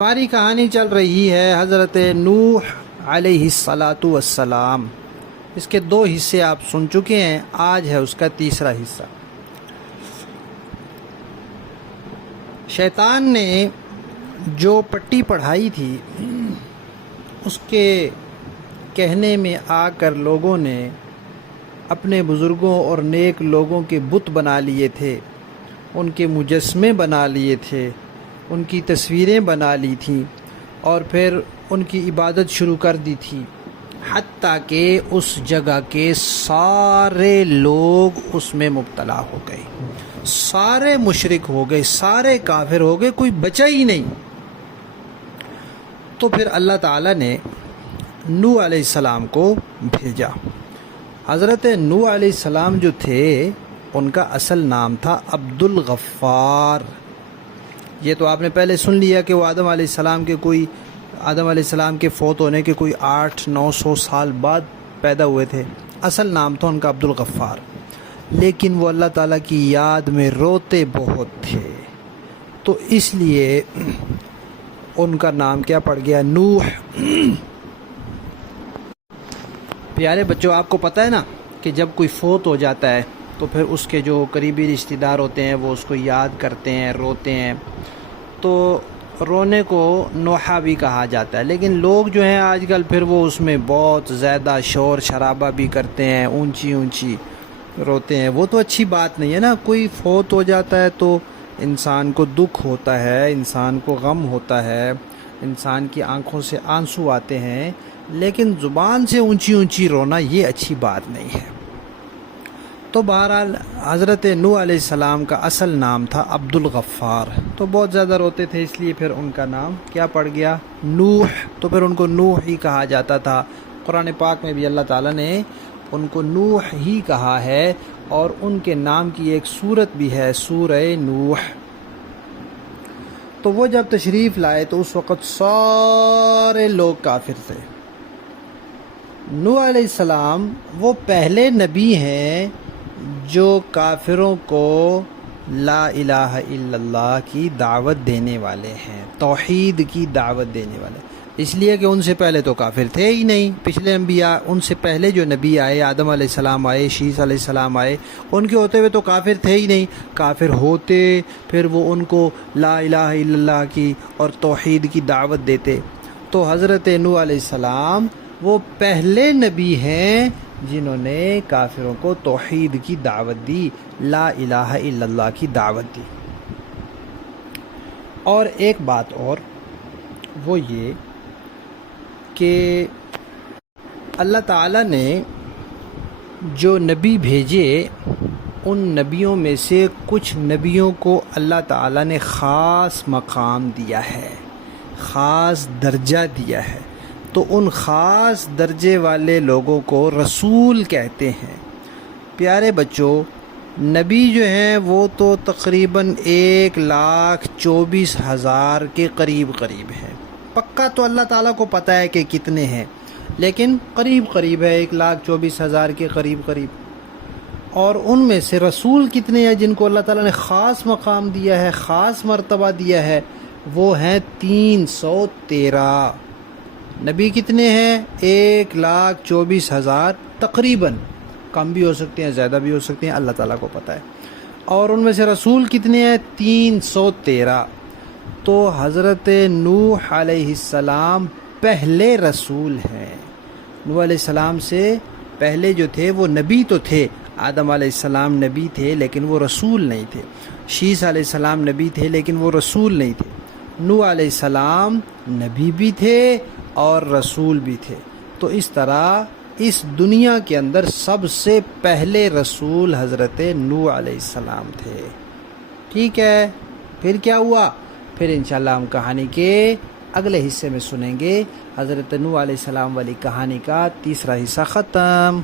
ہماری کہانی چل رہی ہے حضرت نوح علیہ الصلاۃ والسلام۔ اس کے دو حصے آپ سن چکے ہیں، آج ہے اس کا تیسرا حصہ۔ شیطان نے جو پٹی پڑھائی تھی اس کے کہنے میں آ کر لوگوں نے اپنے بزرگوں اور نیک لوگوں کے بت بنا لیے تھے، ان کے مجسمے بنا لیے تھے، ان کی تصویریں بنا لی تھیں اور پھر ان کی عبادت شروع کر دی تھی، حتیٰ کہ اس جگہ کے سارے لوگ اس میں مبتلا ہو گئے، سارے مشرک ہو گئے، سارے کافر ہو گئے، کوئی بچا ہی نہیں۔ تو پھر اللہ تعالیٰ نے نوح علیہ السلام کو بھیجا۔ حضرت نوح علیہ السلام جو تھے ان کا اصل نام تھا عبد الغفار۔ یہ تو آپ نے پہلے سن لیا کہ وہ آدم علیہ السلام کے فوت ہونے کے کوئی 800-900 سال بعد پیدا ہوئے تھے۔ اصل نام تھا ان کا عبد الغفار، لیکن وہ اللہ تعالیٰ کی یاد میں روتے بہت تھے، تو اس لیے ان کا نام کیا پڑ گیا؟ نوح۔ پیارے بچوں، آپ کو پتہ ہے نا کہ جب کوئی فوت ہو جاتا ہے تو پھر اس کے جو قریبی رشتہ دار ہوتے ہیں وہ اس کو یاد کرتے ہیں، روتے ہیں، تو رونے کو نوحہ بھی کہا جاتا ہے۔ لیکن لوگ جو ہیں آج کل پھر وہ اس میں بہت زیادہ شور شرابہ بھی کرتے ہیں، اونچی اونچی روتے ہیں، وہ تو اچھی بات نہیں ہے نا۔ کوئی فوت ہو جاتا ہے تو انسان کو دکھ ہوتا ہے، انسان کو غم ہوتا ہے، انسان کی آنکھوں سے آنسو آتے ہیں، لیکن زبان سے اونچی اونچی رونا یہ اچھی بات نہیں ہے۔ تو بہرحال حضرت نوح علیہ السلام کا اصل نام تھا عبد الغفار، تو بہت زیادہ روتے تھے، اس لیے پھر ان کا نام کیا پڑ گیا؟ نوح۔ تو پھر ان کو نوح ہی کہا جاتا تھا۔ قرآن پاک میں بھی اللہ تعالیٰ نے ان کو نوح ہی کہا ہے، اور ان کے نام کی ایک سورت بھی ہے، سورہ نوح۔ تو وہ جب تشریف لائے تو اس وقت سارے لوگ کافر تھے۔ نوح علیہ السلام وہ پہلے نبی ہیں جو کافروں کو لا الہ الا اللہ کی دعوت دینے والے ہیں، توحید کی دعوت دینے والے، اس لیے کہ ان سے پہلے تو کافر تھے ہی نہیں۔ پچھلے انبیاء، ان سے پہلے جو نبی آئے، آدم علیہ السلام آئے، شیس علیہ السلام آئے، ان کے ہوتے ہوئے تو کافر تھے ہی نہیں۔ کافر ہوتے پھر وہ ان کو لا الہ الا اللہ کی اور توحید کی دعوت دیتے۔ تو حضرت نوح علیہ السلام وہ پہلے نبی ہیں جنہوں نے کافروں کو توحید کی دعوت دی، لا الہ الا اللہ کی دعوت دی۔ اور ایک بات اور، وہ یہ کہ اللہ تعالیٰ نے جو نبی بھیجے ان نبیوں میں سے کچھ نبیوں کو اللہ تعالیٰ نے خاص مقام دیا ہے، خاص درجہ دیا ہے، تو ان خاص درجے والے لوگوں کو رسول کہتے ہیں۔ پیارے بچوں، نبی جو ہیں وہ تو تقریباً 1,24,000 کے قریب ہیں۔ پکا تو اللہ تعالیٰ کو پتہ ہے کہ کتنے ہیں، لیکن قریب ہے، 1,24,000 کے قریب۔ اور ان میں سے رسول کتنے ہیں جن کو اللہ تعالیٰ نے خاص مقام دیا ہے، خاص مرتبہ دیا ہے؟ وہ ہیں 313۔ نبی کتنے ہیں؟ 1,24,000 تقریباً، کم بھی ہو سکتے ہیں، زیادہ بھی ہو سکتے ہیں، اللہ تعالیٰ کو پتہ ہے۔ اور ان میں سے رسول کتنے ہیں؟ 313۔ تو حضرت نوح علیہ السلام پہلے رسول ہیں۔ نوح علیہ السلام سے پہلے جو تھے وہ نبی تو تھے، آدم علیہ السلام نبی تھے لیکن وہ رسول نہیں تھے، شیس علیہ السلام نبی تھے لیکن وہ رسول نہیں تھے، نوح علیہ السلام نبی بھی تھے اور رسول بھی تھے۔ تو اس طرح اس دنیا کے اندر سب سے پہلے رسول حضرت نوح علیہ السلام تھے۔ ٹھیک ہے، پھر کیا ہوا؟ پھر انشاءاللہ ہم کہانی کے اگلے حصے میں سنیں گے۔ حضرت نوح علیہ السلام والی کہانی کا تیسرا حصہ ختم۔